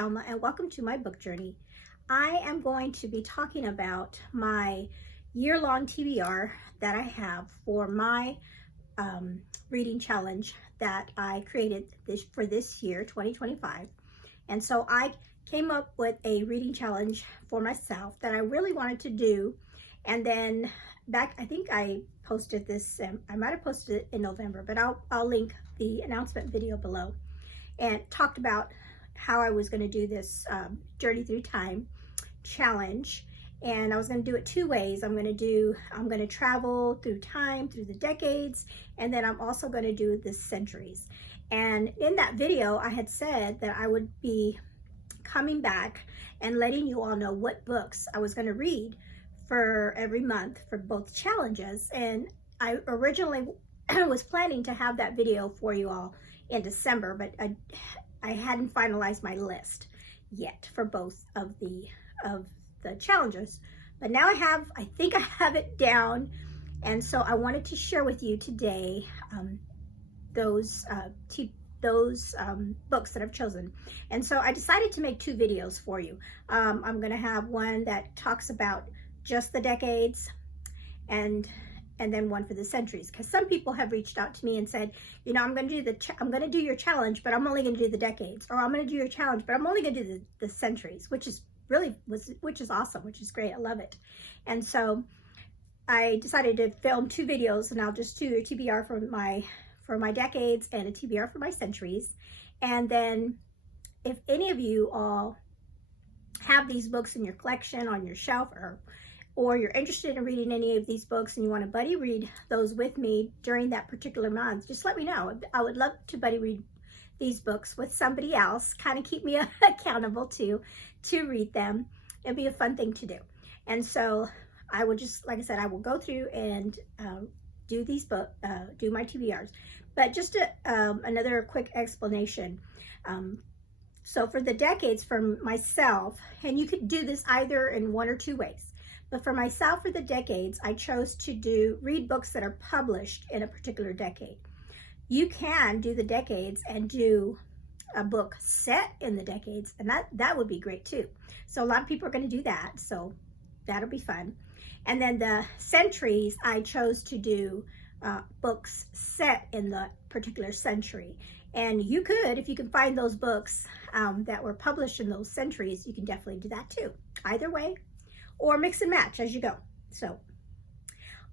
Selma, and welcome to my book journey. I am going to be talking about my year-long TBR that I have for my reading challenge that I created for this year, 2025. And so I came up with a reading challenge for myself that I really wanted to do. And then back, I think I posted this, I might have posted it in November, but I'll link the announcement video below, and talked about how I was going to do this Journey Through Time challenge. And I was going to do it two ways. I'm going to travel through time, through the decades, and then I'm also going to do the centuries. And in that video, I had said that I would be coming back and letting you all know what books I was going to read for every month for both challenges. And I originally was planning to have that video for you all in December, but I hadn't finalized my list yet for both of the challenges. But now I think I have it down, and so I wanted to share with you today those books that I've chosen. And so I decided to make two videos for you. I'm going to have one that talks about just the decades, and then one for the centuries, because some people have reached out to me and said, you know, I'm going to do your challenge, but I'm only going to do the decades, or I'm going to do your challenge, but I'm only going to do the centuries, which is awesome, which is great. I love it. And so I decided to film two videos, and I'll just do a TBR for my decades and a TBR for my centuries. And then if any of you all have these books in your collection, on your shelf, or you're interested in reading any of these books and you want to buddy read those with me during that particular month, just let me know. I would love to buddy read these books with somebody else, kind of keep me accountable to read them. It'd be a fun thing to do. And so I will just, like I said, I will go through and do these books, do my TBRs. But just another quick explanation. So for the decades, for myself, and you could do this either in one or two ways. But for myself, for the decades, I chose to read books that are published in a particular decade. You can do the decades and do a book set in the decades, and that would be great too. So a lot of people are going to do that, so that'll be fun. And then the centuries, I chose to do books set in the particular century. And you could, if you can find those books that were published in those centuries, you can definitely do that too. Either way, or mix and match as you go. So,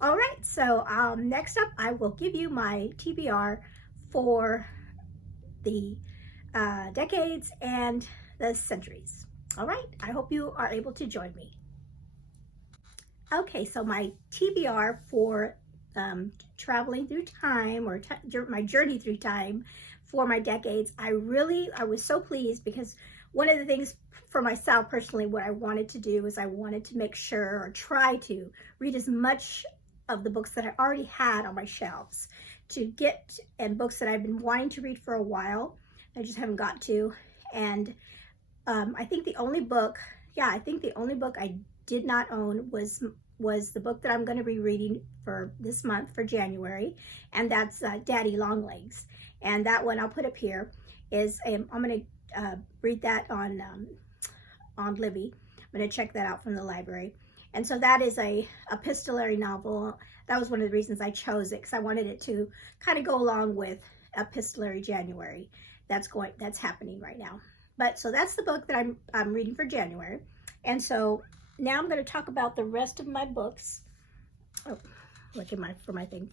all right, so next up, I will give you my TBR for the decades and the centuries. All right, I hope you are able to join me. Okay, so my TBR for traveling through time, or my journey through time for my decades, I was so pleased, because one of the things for myself personally, what I wanted to do is I wanted to make sure, or try to read as much of the books that I already had on my shelves and books that I've been wanting to read for a while, I just haven't got to. And I think the only book I did not own was the book that I'm going to be reading for this month, for January, and that's Daddy Longlegs. And that one I'll put up here is I'm going to read that on Libby. I'm going to check that out from the library. And so that is a epistolary novel. That was one of the reasons I chose it, because I wanted it to kind of go along with Epistolary January that's happening right now. But so that's the book that I'm reading for January. And so now I'm going to talk about the rest of my books. Oh, look at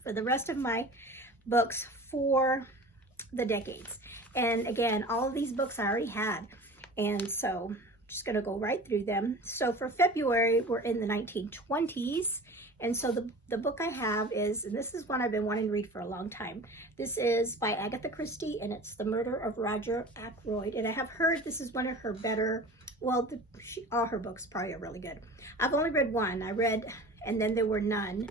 for the rest of my books for the decades. And again, all of these books I already had, and so I'm just going to go right through them. So for February, we're in the 1920s, and so the book I have is, and this is one I've been wanting to read for a long time. This is by Agatha Christie, and it's The Murder of Roger Ackroyd. And I have heard this is one of her better, well, all her books probably are really good. I've only read one. I read And Then There Were None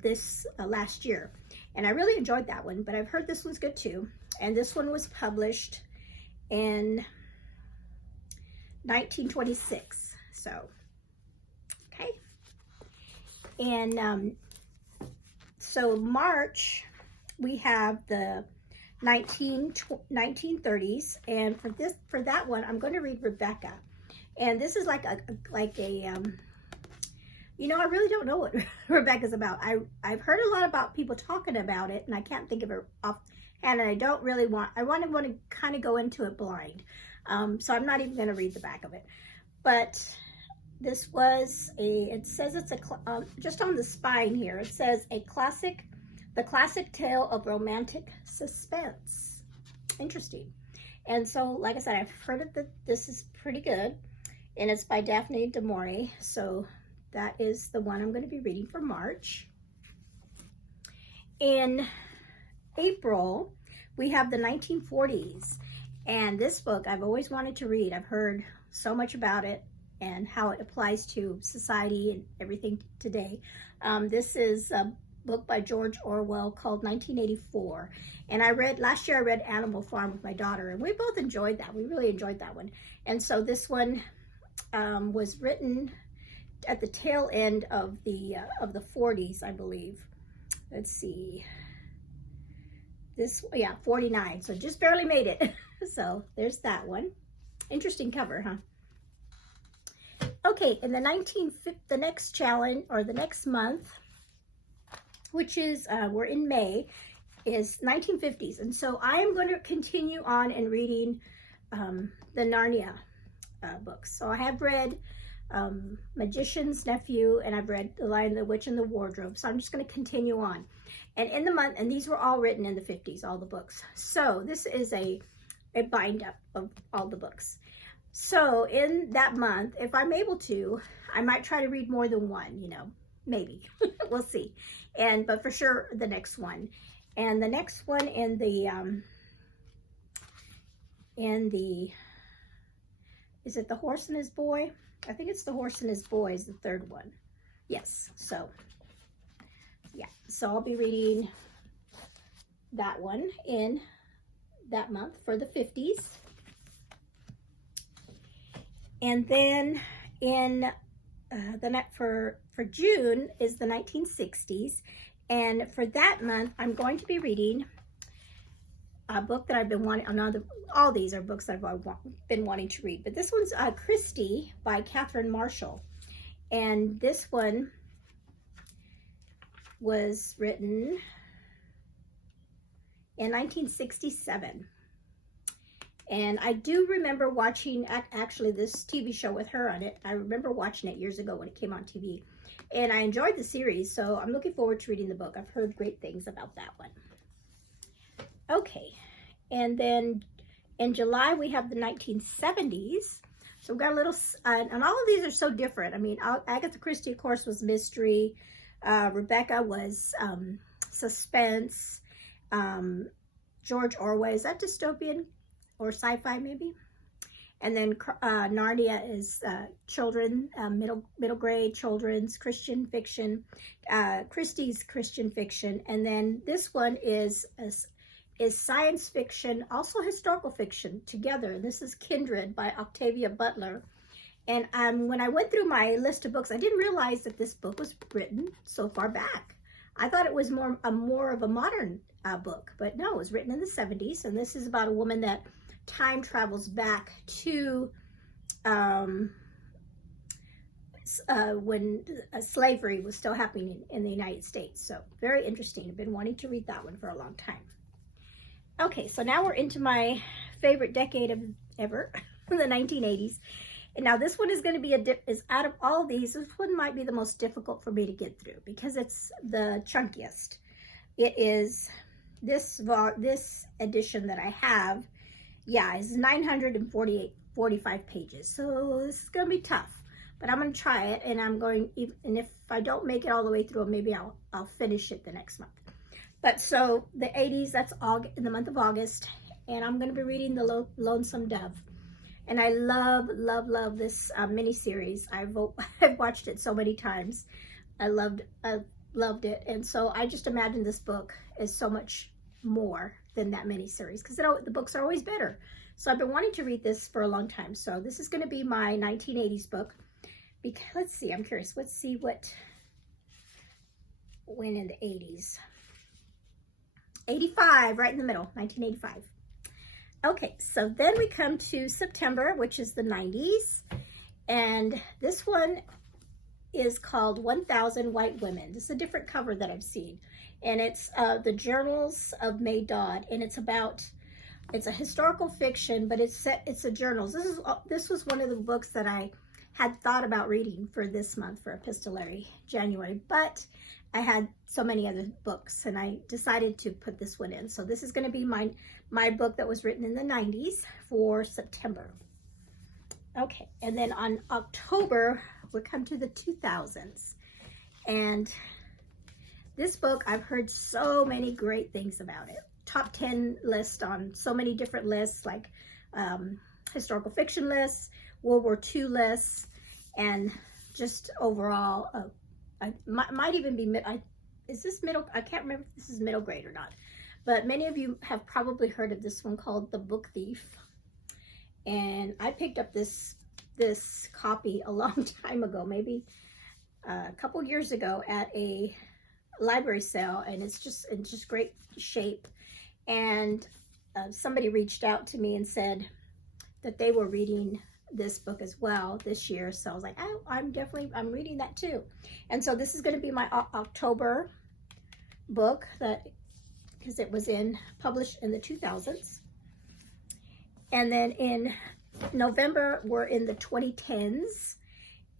this last year, and I really enjoyed that one, but I've heard this one's good too. And this one was published in 1926. So, okay. And so March, we have the 1930s. And for that one, I'm going to read Rebecca. And this is like a you know, I really don't know what Rebecca's about. I've heard a lot about people talking about it, and I can't think of it offhand, and I don't really want to kind of go into it blind. So I'm not even going to read the back of it. But this was it says it's just on the spine here, it says the classic tale of romantic suspense. Interesting. And so, like I said, I've heard that this is pretty good, and it's by Daphne du Maurier. So that is the one I'm going to be reading for March. In April, we have the 1940s, and this book I've always wanted to read. I've heard so much about it and how it applies to society and everything today. This is a book by George Orwell called 1984. And last year I read Animal Farm with my daughter, and we both enjoyed that. We really enjoyed that one. And so this one was written at the tail end of the 40s, I believe. Let's see. 49. So just barely made it. So there's that one. Interesting cover, huh? Okay, in the next challenge, or the next month, which is we're in May, is 1950s. And so I am going to continue on and reading the Narnia books. So I have read Magician's Nephew, and I've read The Lion, the Witch, and the Wardrobe. So I'm just going to continue on. And in the month, and these were all written in the 50s, all the books. So this is a bind up of all the books. So in that month, if I'm able to, I might try to read more than one, you know, maybe. We'll see. But for sure, the next one. And the next one in the is it The Horse and His Boy? I think it's The Horse and His Boy is the third one. Yes. So yeah. So I'll be reading that one in that month for the 50s. And then in for June is the 1960s. And for that month, I'm going to be reading a book that I've been wanting. All these are books that I've been wanting to read. But this one's Christy by Catherine Marshall. And this one was written in 1967. And I do remember watching, actually, this TV show with her on it. I remember watching it years ago when it came on TV. And I enjoyed the series, so I'm looking forward to reading the book. I've heard great things about that one. Okay, and then in July, we have the 1970s. So we've got a little, and all of these are so different. I mean, Agatha Christie, of course, was mystery. Rebecca was suspense. George Orwell, is that dystopian? Or sci-fi maybe. And then Narnia is children, middle grade children's Christian fiction. Christie's Christian fiction. And then this one is science fiction, also historical fiction together. This is Kindred by Octavia Butler. And when I went through my list of books, I didn't realize that this book was written so far back. I thought it was more of a modern book, but no, it was written in the 70s. And this is about a woman that time travels back to when slavery was still happening in the United States. So very interesting. I've been wanting to read that one for a long time. Okay, so now we're into my favorite decade of ever, the 1980s. And now this one is going to be is out of all these, this one might be the most difficult for me to get through because it's the chunkiest. It is this edition that I have. Yeah, it's 945 pages. So this is going to be tough, but I'm going to try it, and and if I don't make it all the way through, maybe I'll finish it the next month. But so the 80s, that's in the month of August, and I'm going to be reading The Lonesome Dove. And I love this miniseries. I've watched it so many times. I loved it, and so I just imagine this book is so much more than that miniseries because the books are always better. So I've been wanting to read this for a long time. So this is going to be my 1980s book. Because let's see, I'm curious. Let's see what went in the 80s. 85, right in the middle, 1985. Okay, so then we come to September, which is the 90s. And this one is called 1000 White Women. This is a different cover that I've seen. And it's the Journals of May Dodd. And it's a historical fiction, but it's a journals. This was one of the books that I had thought about reading for this month, for Epistolary January. But I had so many other books, and I decided to put this one in. So this is going to be my book that was written in the 90s for September. Okay, and then on October, we come to the 2000s. And this book, I've heard so many great things about it. Top 10 list on so many different lists, like historical fiction lists, World War II lists, and just overall, might even be is this middle? I can't remember if this is middle grade or not, but many of you have probably heard of this one called The Book Thief. And I picked up this copy a long time ago, maybe a couple years ago, at a library sale, and it's just in just great shape. And somebody reached out to me and said that they were reading this book as well this year. So I was like, oh, I'm reading that too. And so this is going to be my October book, because it was published in the 2000s. And then in November, we're in the 2010s.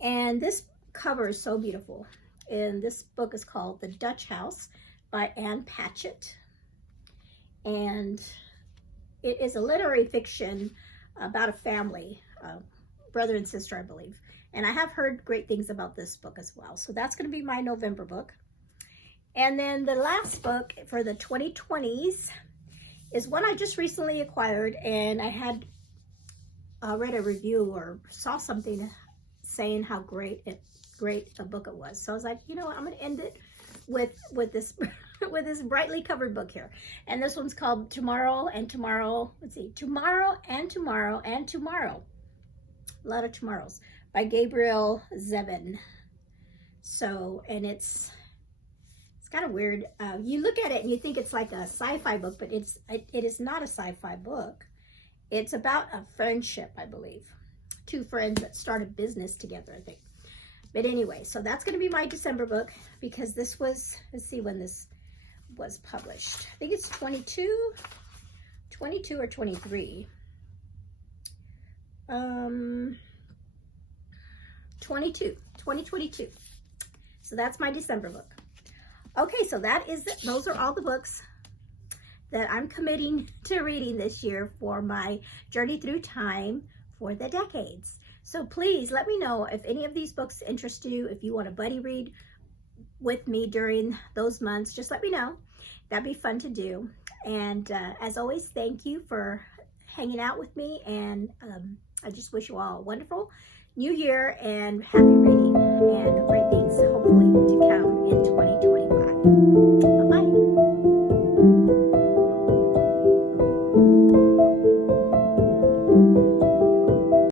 And this cover is so beautiful. And this book is called The Dutch House by Patchett. And it is a literary fiction about a family, brother and sister, I believe. And I have heard great things about this book as well. So that's going to be my November book. And then the last book for the 2020s is one I just recently acquired, and I had read a review or saw something saying how great a book it was. So I was like, you know what, I'm going to end it with this with this brightly covered book here. And this one's called Tomorrow and Tomorrow. Let's see, Tomorrow and Tomorrow and Tomorrow. A lot of tomorrows, by Gabrielle, Zevin. So, and it's kind of weird. You look at it and you think it's like a sci-fi book, but it is not a sci-fi book. It's about a friendship, I believe. Two friends that start a business together, I think. But anyway, so that's going to be my December book, because this was, let's see when this was published. I think it's 22 or 23. 2022. So that's my December book. Okay, so those are all the books that I'm committing to reading this year for my journey through time for the decades. So please let me know if any of these books interest you. If you want to buddy read with me during those months, just let me know. That'd be fun to do. And as always, thank you for hanging out with me. And I just wish you all a wonderful new year and happy reading and great things hopefully to come in 2020.